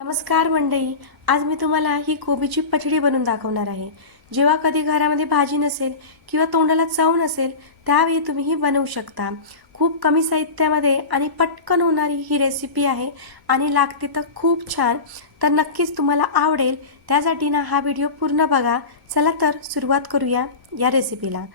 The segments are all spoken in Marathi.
नमस्कार मंडळी, आज मी तुम्हाला ही कोबीची पचडी बनवून दाखवणार आहे। जेव्हा कधी घरामध्ये भाजी नसेल किंवा तोंडाला चव नसेल त्यावेळी तुम्ही ही बनवू शकता। खूप कमी साहित्यामध्ये आणि पटकन होणारी ही रेसिपी आहे आणि लागते तर खूप छान। तर नक्कीच तुम्हाला आवडेल, त्यासाठी ना हा व्हिडिओ पूर्ण बघा। चला तर सुरुवात करूया या रेसिपीला।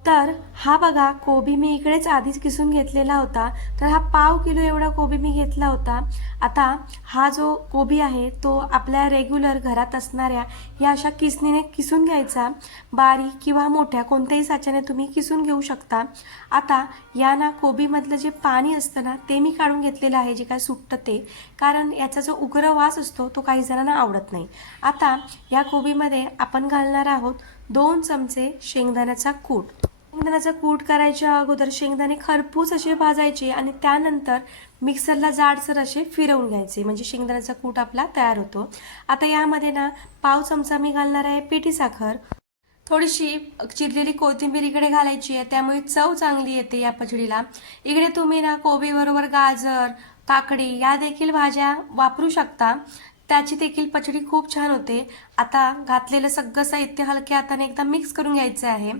तर हा बघा, कोबी मी इकडेच आधीच किसून घेतलेला होता। तर हा पाव किलो एवढा कोबी मी घेतला होता। आता हा जो कोबी आहे तो आपल्या रेग्युलर घरात असणाऱ्या या अशा किसणीने किसून घ्यायचा। बारीक किंवा मोठ्या कोणत्याही साच्याने तुम्ही किसून घेऊ शकता। आता या ना कोबीमधलं जे पाणी असतं ना ते मी काढून घेतलेलं आहे, जे काय सुटतं ते, कारण याचा जो उग्र वास असतो तो काही जणांना आवडत नाही। आता या कोबीमध्ये आपण घालणार आहोत 2 चमचे शेंगदाण्याचा कूट। शेंगदाण्याचा कूट करायच्या अगोदर शेंगदाणे खरपूस असे भाजायचे आणि त्यानंतर मिक्सरला जाडसर असे फिरवून घ्यायचे, म्हणजे शेंगदाण्याचा कूट आपला तयार होतो। आता यामध्ये ना पाव चमचा मी घालणार आहे पिठी साखर। थोडीशी चिरलेली कोथिंबीर इकडे घालायची आहे, त्यामुळे चव चांगली येते या पचडीला। इकडे तुम्ही ना कोबी बरोबर गाजर, काकडी या देखील भाज्या वापरू शकता, त्याची देखील पचडी खूप छान होते। आता घातलेलं सगळं साहित्य हलक्या हाताने एकदा मिक्स करून घ्यायचं आहे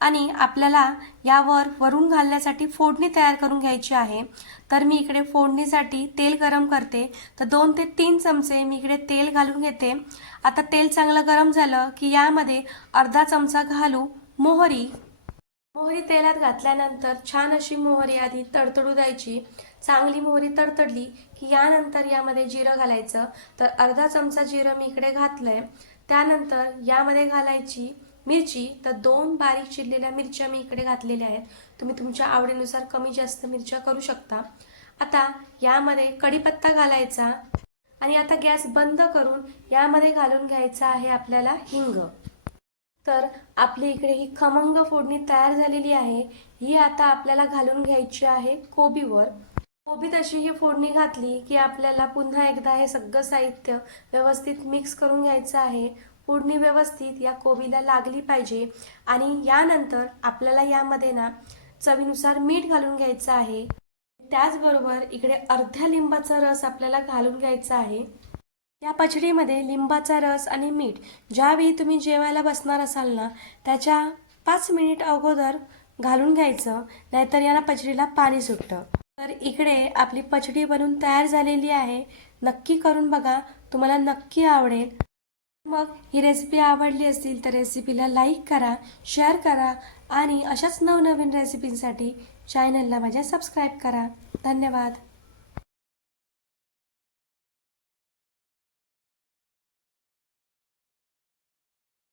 आणि आपल्याला यावर वरून घालण्यासाठी फोडणी तयार करून घ्यायची आहे। तर मी इकडे फोडणीसाठी तेल गरम करते। तर 2 ते 3 चमचे मी इकडे तेल घालून घेते। आता तेल चांगलं गरम झालं की यामध्ये अर्धा चमचा घालू मोहरी। मोहरी तेलात घातल्यानंतर छान अशी मोहरी आधी तडतडू द्यायची। चांगली मोहरी तडतडली की यानंतर यामध्ये जिरं घालायचं। तर अर्धा चमचा जिरं मी इकडे घातलंय। त्यानंतर यामध्ये घालायची मिरची। तर 2 बारीक चिरलेल्या मिरच्या मी इकडे घातलेल्या आहेत। तुम्ही तुमच्या आवडीनुसार कमी जास्त मिरच्या करू शकता। आता यामध्ये कढीपत्ता घालायचा आणि आता गॅस बंद करून यामध्ये घालून घ्यायचा आहे आपल्याला हिंग। तर आपली इकडे ही खमंग फोडणी तयार झालेली आहे। ही आता आपल्याला घालून घ्यायची आहे कोबीवर। कोबीत अशी ही फोडणी घातली की आपल्याला पुन्हा एकदा हे सगळं साहित्य व्यवस्थित मिक्स करून घ्यायचं आहे। फोडणी व्यवस्थित या कोबीला लागली पाहिजे आणि यानंतर आपल्याला यामध्ये ना चवीनुसार मीठ घालून घ्यायचं आहे। त्याचबरोबर इकडे अर्ध्या लिंबाचा रस आपल्याला घालून घ्यायचा आहे। या पचडीमध्ये लिंबाचा रस आणि मीठ ज्यावेळी तुम्ही जेवायला बसणार असाल ना त्याच्या 5 मिनिट अगोदर घालून घ्यायचं, नाहीतर याला पचडीला पाणी सुटतं। तर इकडे आपली पचडी बनून तयार झालेली आहे। नक्की करून बघा, तुम्हाला नक्की आवडेल। मग ही रेसिपी आवडली असेल तर रेसिपीला लाईक करा, शेअर करा आणि अशाच नवनवीन रेसिपींसाठी चॅनलला माझ्या सबस्क्राईब करा। धन्यवाद।